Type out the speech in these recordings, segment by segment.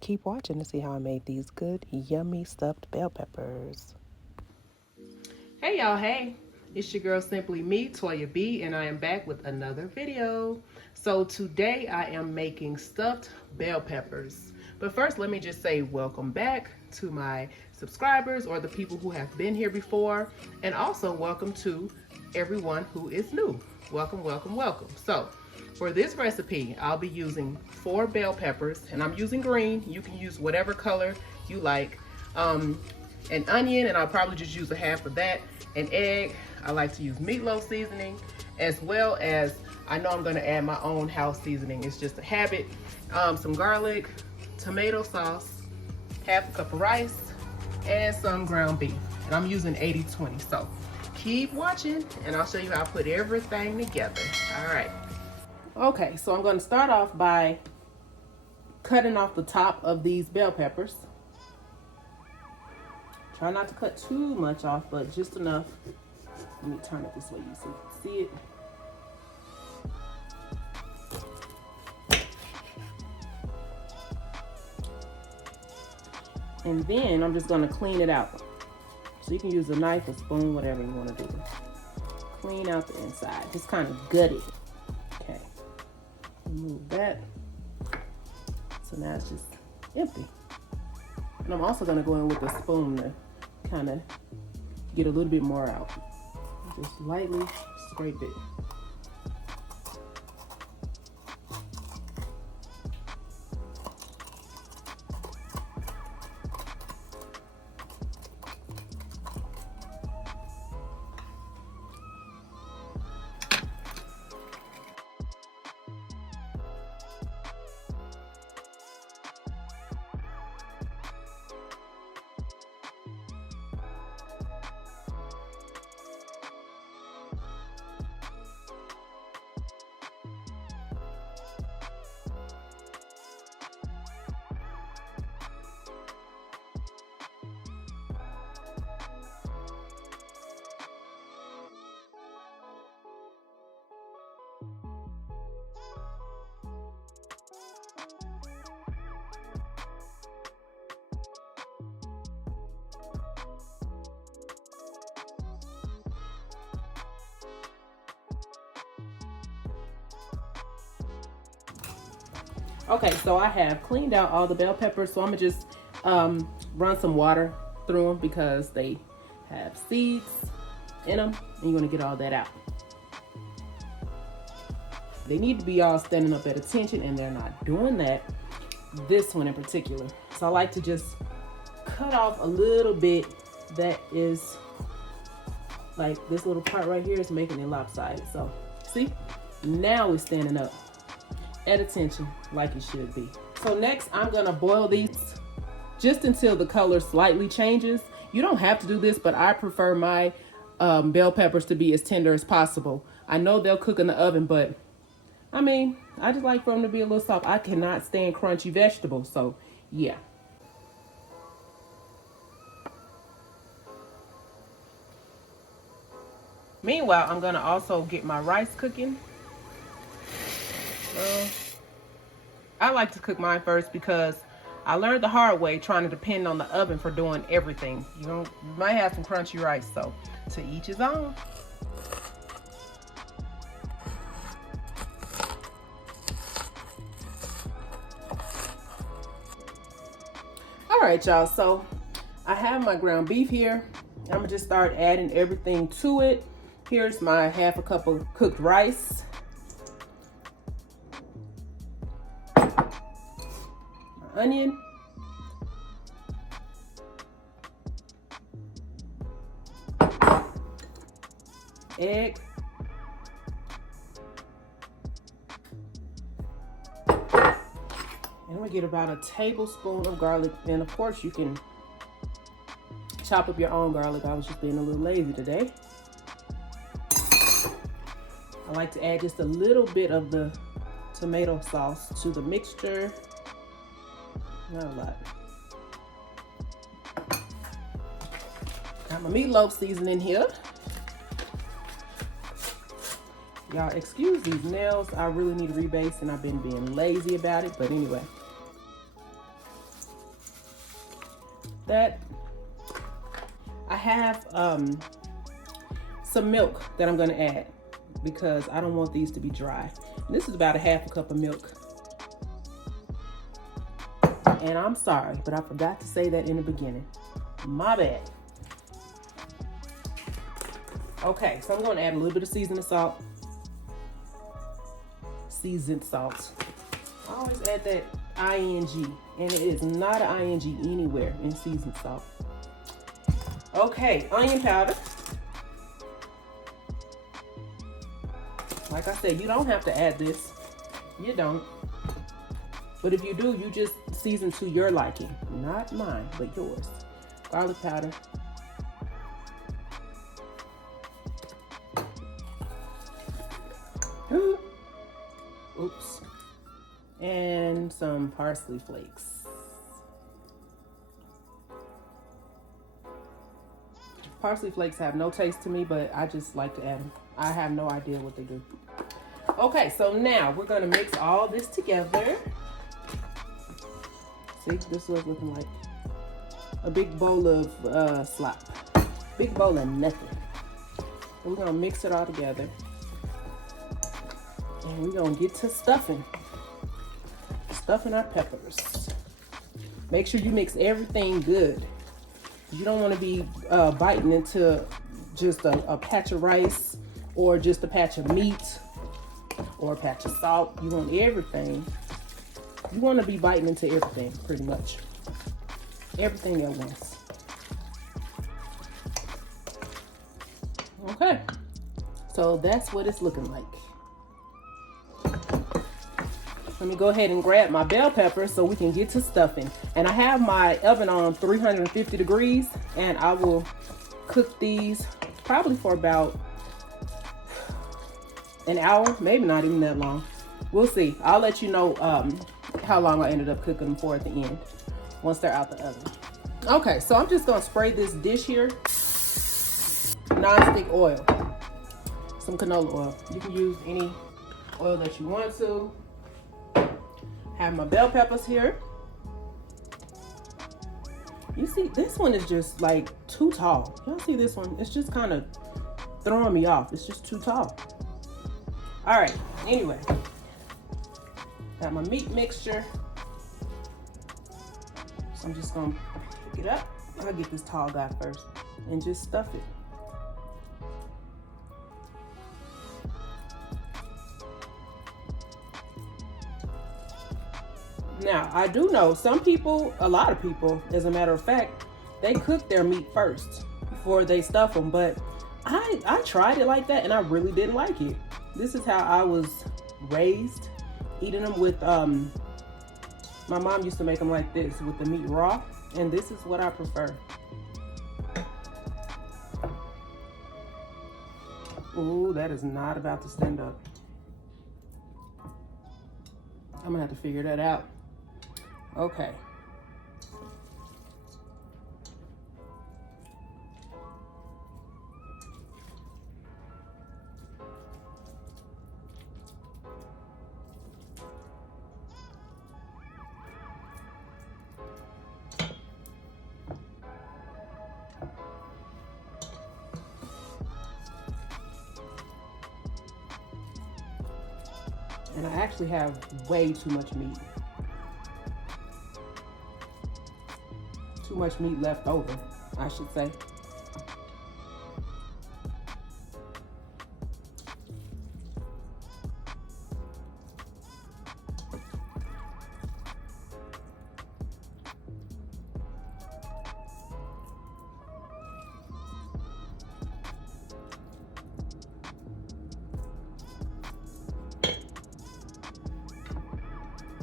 Keep watching to see how I made these good, yummy stuffed bell peppers. Hey y'all, hey. It's your girl Simply Me, Toya B, and I am back with another video. So today I am making stuffed bell peppers. But first, let me just say welcome back to my subscribers or the people who have been here before. And also welcome to everyone who is new. Welcome, welcome, welcome. So for this recipe, I'll be using 4 bell peppers, and I'm using green. You can use whatever color you like. An onion, and I'll probably just use a half of that. An egg. I like to use meatloaf seasoning, as well as I know I'm going to add my own house seasoning. It's just a habit. Some garlic, tomato sauce, half a cup of rice, and some ground beef. And I'm using 80-20. So keep watching, and I'll show you how I put everything together. All right. Okay, so I'm going to start off by cutting off the top of these bell peppers. Try not to cut too much off, but just enough. Let me turn it this way so you can see it. And then I'm just going to clean it out. So you can use a knife, a spoon, whatever you want to do. Clean out the inside. Just kind of gut it. Okay. Remove that. So now it's just empty. And I'm also going to go in with a spoon to kind of get a little bit more out. Just lightly scrape it. Okay, so I have cleaned out all the bell peppers, so I'm gonna just run some water through them because they have seeds in them, and you're gonna get all that out. They need to be all standing up at attention, and they're not doing that, this one in particular. So I like to just cut off a little bit that is like this little part right here is making it lopsided. So see, now it's standing up at attention like it should be. So next I'm gonna boil these just until the color slightly changes. You don't have to do this, but I prefer my bell peppers to be as tender as possible. I know they'll cook in the oven, but I mean, I just like for them to be a little soft. I cannot stand crunchy vegetables, so yeah. Meanwhile, I'm gonna also get my rice cooking. I like to cook mine first because I learned the hard way trying to depend on the oven for doing everything. You might have some crunchy rice, so to each his own. All right, y'all, so I have my ground beef here. I'm gonna just start adding everything to it. Here's my half a cup of cooked rice. Onion, egg, and we get about a tablespoon of garlic. And of course you can chop up your own garlic. I was just being a little lazy today. I like to add just a little bit of the tomato sauce to the mixture. Not a lot. Got my meatloaf seasoning here. Y'all excuse these nails. I really need to rebase and I've been being lazy about it, but anyway. that, I have some milk that I'm gonna add because I don't want these to be dry. And this is about a half a cup of milk. And I'm sorry, but I forgot to say that in the beginning. My bad. Okay, so I'm gonna add a little bit of seasoned salt. Seasoned salt. I always add that ing, and it is not an ing anywhere in seasoned salt. Okay, onion powder. Like I said, you don't have to add this. You don't. But if you do, you just season to your liking. Not mine, but yours. Garlic powder. Oops. And some parsley flakes. Parsley flakes have no taste to me, but I just like to add them. I have no idea what they do. Okay, so now we're gonna mix all this together. See, this is what it's looking like. A big bowl of slop. Big bowl of nothing. And we're gonna mix it all together. And we're gonna get to stuffing. Stuffing our peppers. Make sure you mix everything good. You don't want to be biting into just a patch of rice or just a patch of meat or a patch of salt. You want everything. You want to be biting into everything, pretty much. Everything at once. Okay. So that's what it's looking like. Let me go ahead and grab my bell pepper so we can get to stuffing. And I have my oven on 350 degrees, and I will cook these probably for about an hour, maybe not even that long. We'll see. I'll let you know how long I ended up cooking them for at the end, once they're out the oven. Okay, so I'm just gonna spray this dish here, non-stick oil, some canola oil. You can use any oil that you want to. Have my bell peppers here. You see, this one is just like too tall. Y'all see this one? It's just kind of throwing me off. It's just too tall. All right, anyway. Got my meat mixture. So I'm just gonna pick it up. I'll get this tall guy first and just stuff it. Now, I do know some people, a lot of people, as a matter of fact, they cook their meat first before they stuff them. But I tried it like that and I really didn't like it. This is how I was raised, eating them with, my mom used to make them like this with the meat raw. And this is what I prefer. Ooh, that is not about to stand up. I'm gonna have to figure that out. Okay. And I actually have way too much meat. Too much meat left over, I should say.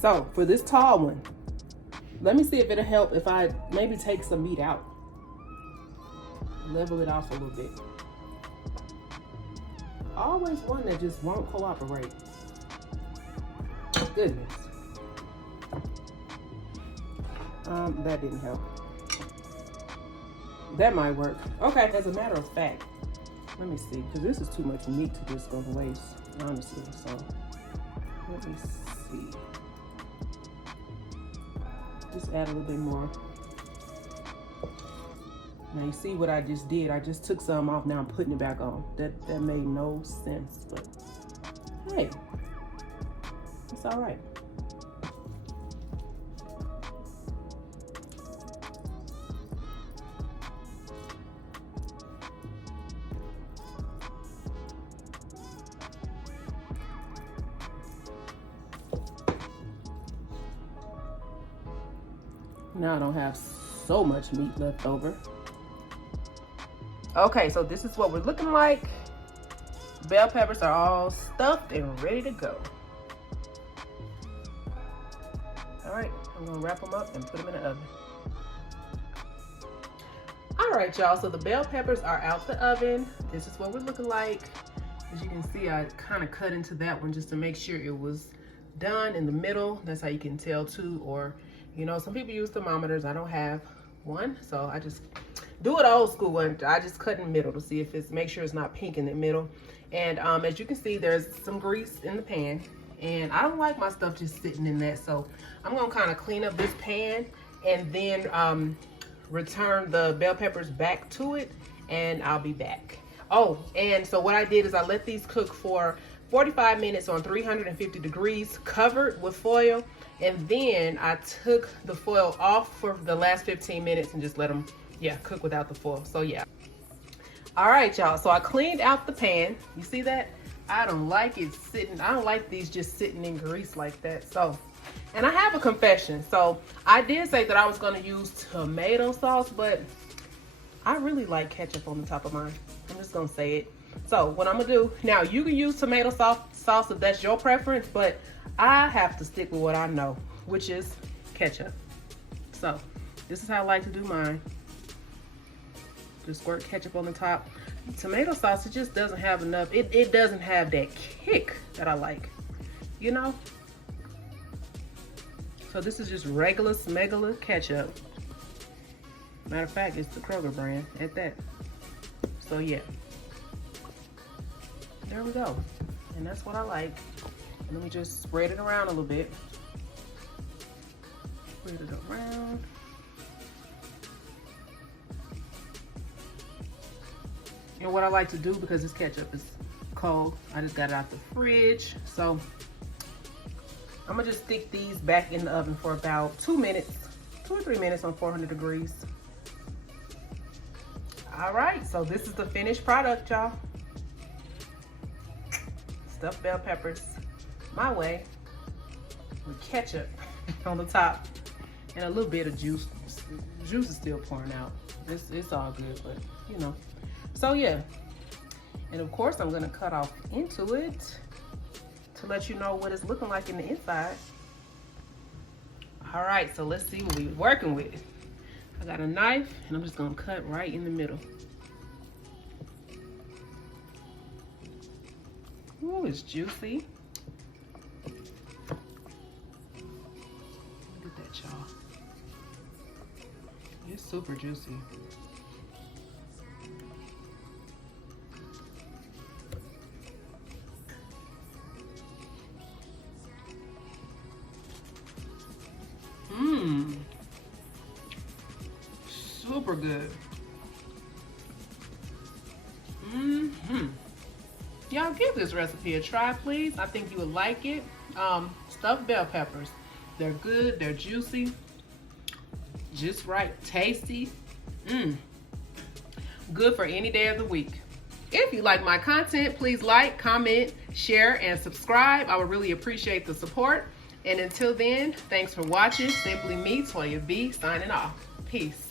So for this tall one, let me see if it'll help if I maybe take some meat out. Level it off a little bit. Always one that just won't cooperate. Goodness. That didn't help. That might work. Okay, as a matter of fact, let me see, because this is too much meat to just go to waste, honestly. So let me see. Just add a little bit more. Now you see what I just did. I just took some off. Now I'm putting it back on. That made no sense, but hey, it's all right. Now I don't have so much meat left over. Okay, so this is what we're looking like. Bell peppers are all stuffed and ready to go. All right, I'm gonna wrap them up and put them in the oven. All right, y'all, so the bell peppers are out the oven. This is what we're looking like. As you can see, I kind of cut into that one just to make sure it was done in the middle. That's how you can tell too, or you know, some people use thermometers. I don't have one, so I just do it old school one. I just cut in the middle to see if it's, make sure it's not pink in the middle. And as you can see, there's some grease in the pan, and I don't like my stuff just sitting in that, so I'm gonna kind of clean up this pan and then return the bell peppers back to it, and I'll be back. Oh, and so what I did is I let these cook for 45 minutes on 350 degrees, covered with foil. And then I took the foil off for the last 15 minutes and just let them, cook without the foil. So yeah. All right, y'all. So I cleaned out the pan. You see that? I don't like it sitting. I don't like these just sitting in grease like that. So, and I have a confession. So I did say that I was going to use tomato sauce, but I really like ketchup on the top of mine. I'm just going to say it. So what I'm going to do, now you can use tomato sauce if that's your preference, but I have to stick with what I know, which is ketchup. So this is how I like to do mine. Just squirt ketchup on the top. Tomato sauce, it just doesn't have enough. It doesn't have that kick that I like, you know? So this is just regular smegular ketchup. Matter of fact, it's the Kroger brand at that. So yeah. There we go. And that's what I like. And let me just spread it around a little bit. Spread it around. And what I like to do, because this ketchup is cold, I just got it out the fridge. So I'm gonna just stick these back in the oven for about 2 minutes, 2 or 3 minutes on 400 degrees. All right, so this is the finished product, y'all. Stuffed bell peppers my way with ketchup on the top and a little bit of juice. Juice is still pouring out. It's all good, but you know. So yeah, and of course I'm gonna cut off into it to let you know what it's looking like in the inside. All right, so let's see what we're working with. I got a knife and I'm just gonna cut right in the middle. Ooh, it's juicy. Look at that, y'all. It's super juicy. Super good. Y'all give this recipe a try, please. I think you would like it. Stuffed bell peppers. They're good, they're juicy, just right, tasty. Good for any day of the week. If you like my content, please like, comment, share, and subscribe. I would really appreciate the support. And until then, thanks for watching. Simply me, Toya B, signing off. Peace.